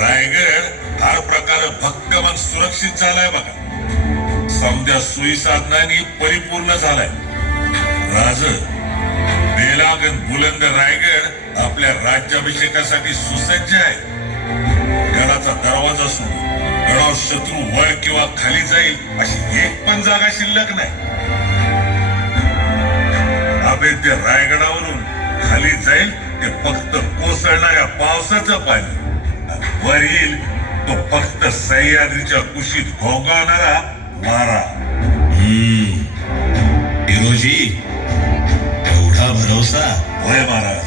रायगड हा प्रकार भक्कम सुरक्षित झालाय बघा. समध्या सोयी साधनांनी परिपूर्ण झालाय. राज बेलागन बुलंद रायगड आपल्या राज्याभिषेकासाठी सुसज्ज आहे. गडाचा दरवाजा सुरू, गडावर शत्रू वर किंवा खाली जाईल अशी एक पण जागा शिल्लक नाही. अभेद्य रायगडावरून खाली जाईल ते फक्त कोसळणाऱ्या पावसाचं पाणी. वर येईल तो फक्त सह्याद्रीच्या कुशीत घोंगावणारा वारा. हिरोजी, एवढा भरोसा? होय महाराज.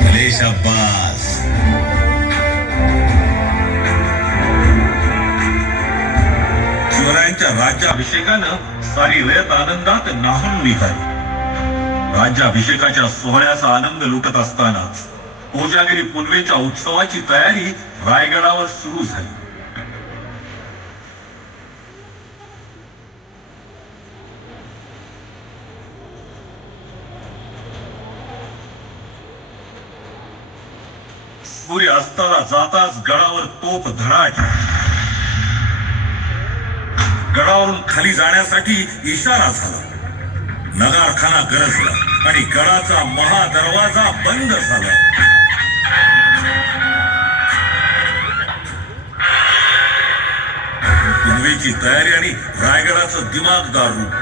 भले शाब्बास. शिवरायांच्या राज्याभिषेकानं सारी रयत आनंदात न्हाऊन निघाली. राज्याभिषेकाच्या सोहळ्याचा आनंद लुटत असतानाच कोजागिरी पुनवेच्या उत्सवाची तयारी रायगडावर सुरू झाली. सूर्य अस्ताला जाताच गडावर तोफ धडाडली. गडावरून खाली जाण्यासाठी इशारा झाला. नगारखाना गरजला आणि गडाचा महादरवाजा बंद झाला. पुनवेची तयारी आणि रायगडाचं दिमागदार रूप.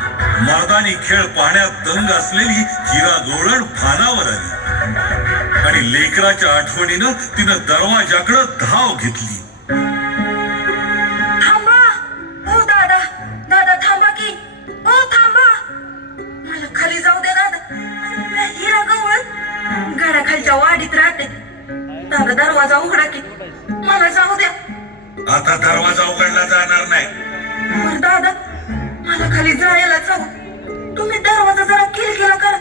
मर्दानी खेळ पाहण्यात दंग असलेली हिरा जोळण भानावर आली आणि लेकराच्या आठवणीनं तिनं दरवाजाकडे धाव घेतली. थांबा, ओ दादा, दादा थांबा की, ओ थांबा, मला खाली जाऊ दे दादा. हिरा गवळण गडाखालच्या वाडीत राहते. दादा दरवाजा उघडा की, मला जाऊ द्या. आता दरवाजा उघडला जाणार नाही. बरं दादा, मला खाली जायलाच हवं. तुम्ही दरवाजा जरा किलकिला करा,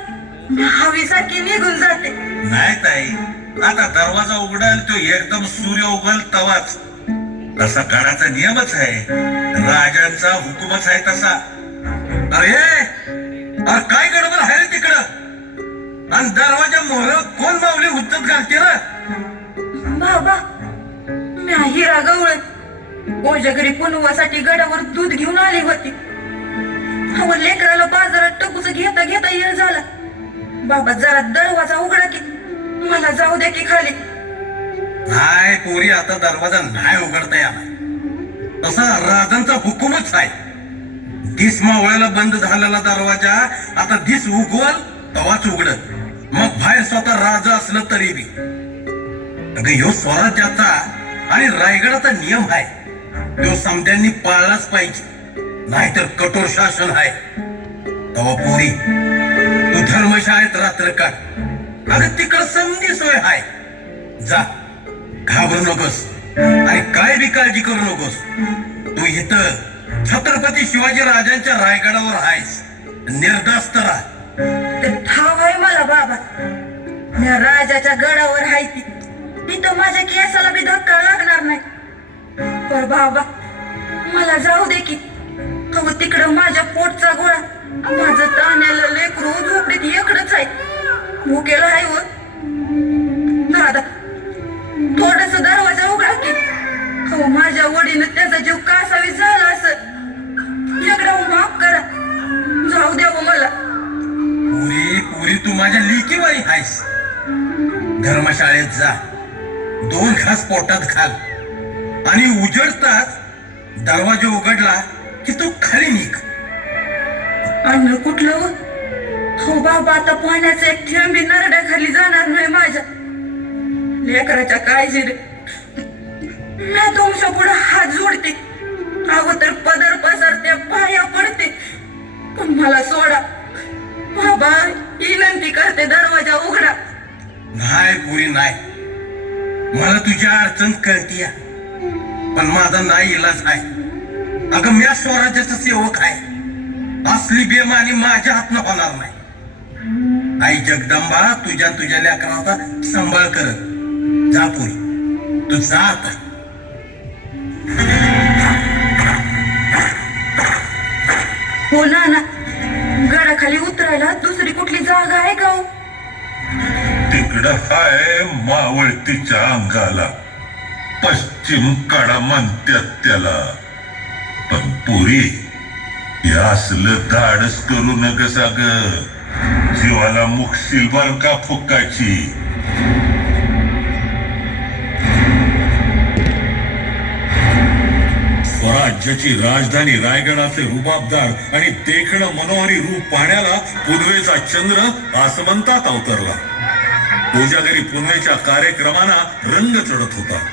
मी हवेसारखी निघून जाते. नाही ताई, आता दरवाजा उघडाल तो एकदम सूर्य उगल तवाच. तसा गडाचा नियमच आहे, राजांचा हुकूमच आहे तसा. अरे काय गडबड आहे रे तिकडं? आणि दरवाजा मोहर कोण मावली हुच्चत घालते ना? बाबा, मी हिरा गवळण कोजागिरी पुनवासाठी गडावर दूध घेऊन आली होती. अहो लेकराला बाजारात टकूच घेता घेता येळ झाला. बाबा जरा दरवाजा उघडा की, मला जाऊ द्या की खाली. नाही पोरी, आता दरवाजा नाही उघडता येणार. तसा राजांचा हुकूमच आहे. दिस मावळ्याला बंद झालेला दरवाजा आता दिस उगवल तवाच उघडत. मग बाहेर स्वतः राजा असलं तरी बी. अगं ह्यो स्वराज्याचा आणि रायगडाचा नियम आहे. तो समध्यांनी पाळलाच पाहिजे, नाहीतर कठोर शासन आहे. तवा पोरी, तू धर्मशाळेत रात्र काढ. अगं तिकड समधी सोय आहे. जा, घाबरू नकोस आणि काय बी काळजी करू नकोस. तू इथं छत्रपती शिवाजी राजांच्या रायगडावर आहेस. निर्धास्त राहा. ते ठाव आहे मला बाबा, मी राजाच्या गडावर आहे ती. तिथं माझ्या केसाला बी धक्का लागणार नाही. पर बाबा मला जाऊ दे की. अहो तिकडं माझ्या पोटचा गोळा, माझं ताण्याला लेकरू झोपडीत एकडच आहे. भुकेला आहे व दादा, थोडस दरवाजा उघडा की. अहो माझ्या वडीनं त्याचा जीव कासावी झाला असं. एकदा माफ करा, जाऊ द्या व मला. पुरी पुरी, तू माझ्या लेकीवाई आहेस. धर्मशाळेत जा, 2 घास पोटात घाल आणि उजडताच दरवाजा उघडला की तू खाली निघ. अन्न कुठलं व? हो बाबा, आता पाण्याचं एक थेंब बी नरड्याखाली जाणार नाही माझ्या. लेकराच्या काळजीने मी तुमच्या पुढे हात जोडते. अगोदर पदर पसरते, पाया पडते, पण मला सोडा बाबा. विनंती करते, दरवाजा उघडा. नाही पुरी नाही, मला तुझ्या अडचण कळतीय, पण माझा नाही इलाज आहे. अगं मी स्वराज्याचा सेवक आहे. असली बेमानी माझ्या हातनं होणार नाही. आई जगदंबा तुझ्या लेकराचा सांभाळ करत. जा पुरी, तू जा आता. हो ना, गडाखाली उतरायला दुसरी कुठली जागा आहे का? तिकडं हाय मावळतीच्या अंगाला. पश्चिम कडा म्हणतात त्याला. पण पुरी हे असलं धाडस करू नकस ग, जीवाला मुकशील बर का फुक्काची. स्वराज्याची राजधानी रायगडाचे रुबाबदार आणि देखणं मनोहरी रूप पाहण्याला पुनवेचा चंद्र आसमंतात अवतरला. कोजागरी पुनवेच्या कार्यक्रमांना रंग चढत होता.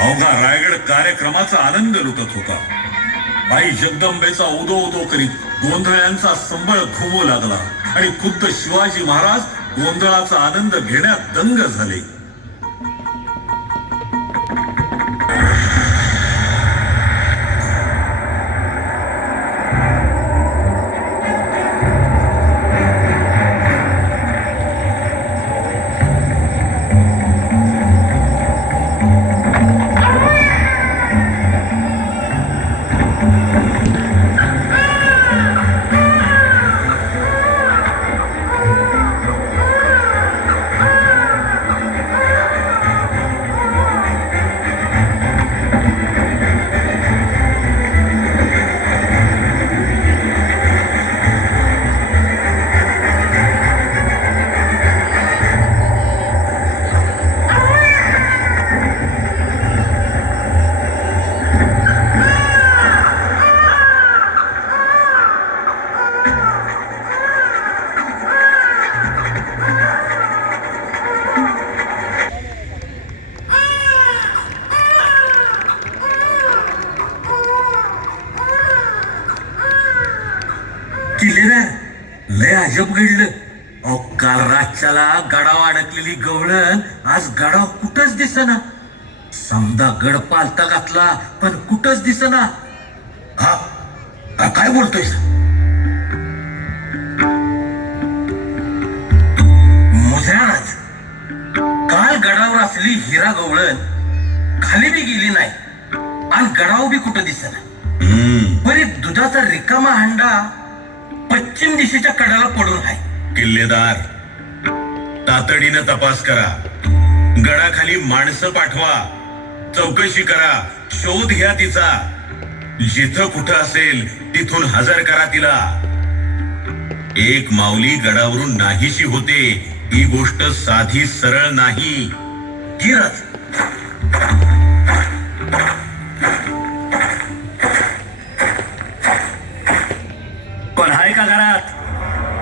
अवघा रायगड कार्यक्रमाचा आनंद लुटत होता. आई जगदंबेचा उदो उदो करीत गोंधळ्यांचा संबळ घुमू लागला आणि खुद्द शिवाजी महाराज गोंधळाचा आनंद घेण्यात दंग झाले. किल्लेदार लय अजब घडलं. अहो काल रातच्याला गडाव अडकलेली गवळण आज गडाव कुठंच दिसना. समजा गड पालता घातला पण कुठंच दिसना. हा हा, काय बोलतोय मुजराज? काल गडावर असली हिरा गवळण खाली बी गेली नाही आणि गडाव बी कुठं दिसना. पण एक दुधाचा रिकामा हांडा पश्चिम दिशेच्या कडाला पडून आहे. किल्लेदार, तातडीनं तपास करा. गडाखाली माणसं पाठवा, चौकशी करा, शोध घ्या तिचा. जिथं कुठं असेल तिथून हजर करा तिला. एक माऊली गडावरून नाहीशी होते ही गोष्ट साधी सरळ नाही. धीरज, कोण आहे का घरात?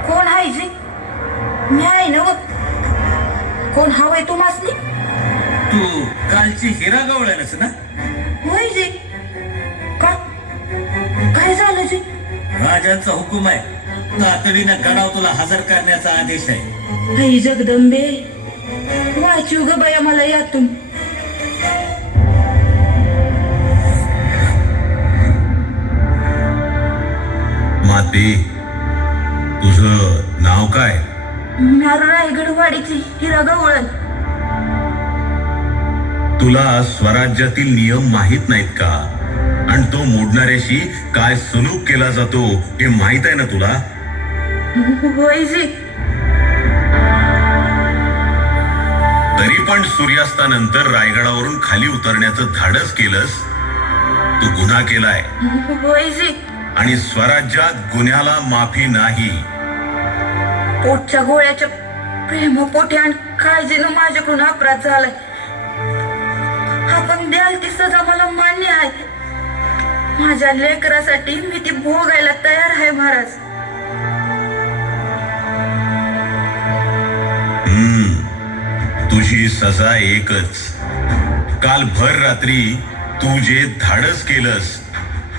कोण आहे जी? मी आहे ना. कोण हवंय तुम्हासनी? तू कालची हिरा गवळणच ना? होय जी. का काय झालं जी? राजांचा हुकूम आहे, तातडीनं गडाव तुला हजर करण्याचा आदेश आहे. आई जगदंबे, वाचू ग बया मला यातून. माते, तुझं नाव काय? रायगडवाडीची हिरा गवळण. तुला स्वराज्यातील नियम माहित नाहीत का? आणि तो मोडणाऱ्याशी काय सलूक केला जातो हे माहित आहे ना तुला? होय जी. तरी पण सूर्यास्तानंतर रायगडावरून खाली उतरण्याचं धाडस केलंस. तू गुन्हा केलाय होय जी. आणि स्वराज्यात गुन्ह्याला माफी नाही. पोटच्या गोळ्याच्या प्रेमपोटी आणि काळजीनं माझ्याकडून अपराध झालाय. आपण द्याल ती सजा मला मान्य आहे. माझ्या लेकरासाठी मी ती भोगायला तयार आहे महाराज. तुझी सजा एकच. काल भर रात्री तू जे धाडस केलंस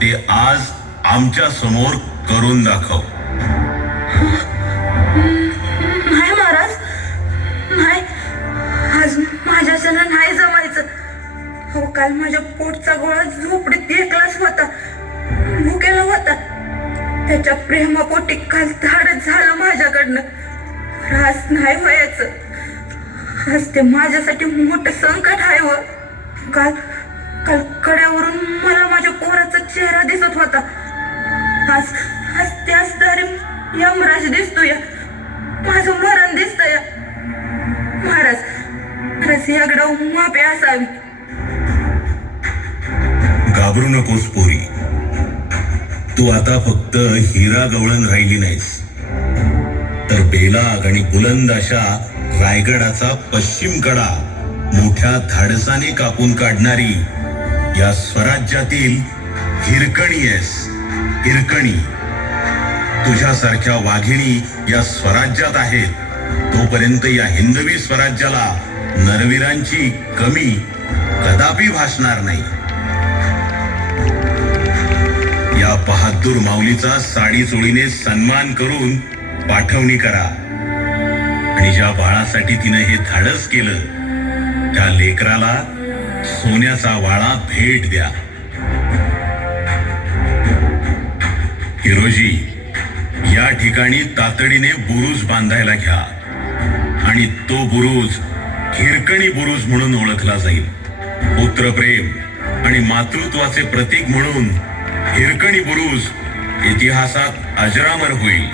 ते आज आमच्या समोर करून दाखव. नाही महाराज, नाही. आज माझ्याच्यानं नाही जमायचं. हो काल माझ्या पोटचा गोळा झोपडीत एकलाच होता, भुकेला होता. त्याच्या प्रेमापोटी काल धाडच झालं माझ्याकडनं. आज नाही व्हायचं. आज ते माझ्यासाठी मोठं संकट आहे. व काल काल कड्यावरून मला माझ्या पोराचा चेहरा दिसत होता. आज आज त्याच दारी यमराज दिसतोय. माझं मरण दिसतंय. महाराज, महाराज याकडं माफी असावी. घाबरू नकोस पोरी. तू आता फक्त हिरा गवळण राहिली नाहीस, तर बेलाग आणि बुलंद अशा रायगडाचा पश्चिम कडा मोठ्या धाडसाने कापून काढणारी या स्वराज्यातील हिरकणी आहेस. हिरकणी. तुझ्यासारख्या वाघिणी या स्वराज्यात आहेत, तोपर्यंत या हिंदवी स्वराज्याला नरवीरांची कमी कदापि भासणार नाही. या बहादूर माऊलीचा साडी चोळीने सन्मान करून पाठवणी करा, आणि ज्या बाळासाठी तिनं हे धाडस केलं त्या लेकराला सोन्याचा वाळा भेट द्या. हिरोजी, या ठिकाणी तातडीने बुरुज बांधायला घ्या, आणि तो बुरुज हिरकणी बुरुज म्हणून ओळखला जाईल. पुत्रप्रेम आणि मातृत्वाचे प्रतीक म्हणून हिरकणी बुरुज इतिहासात अजरामर होईल.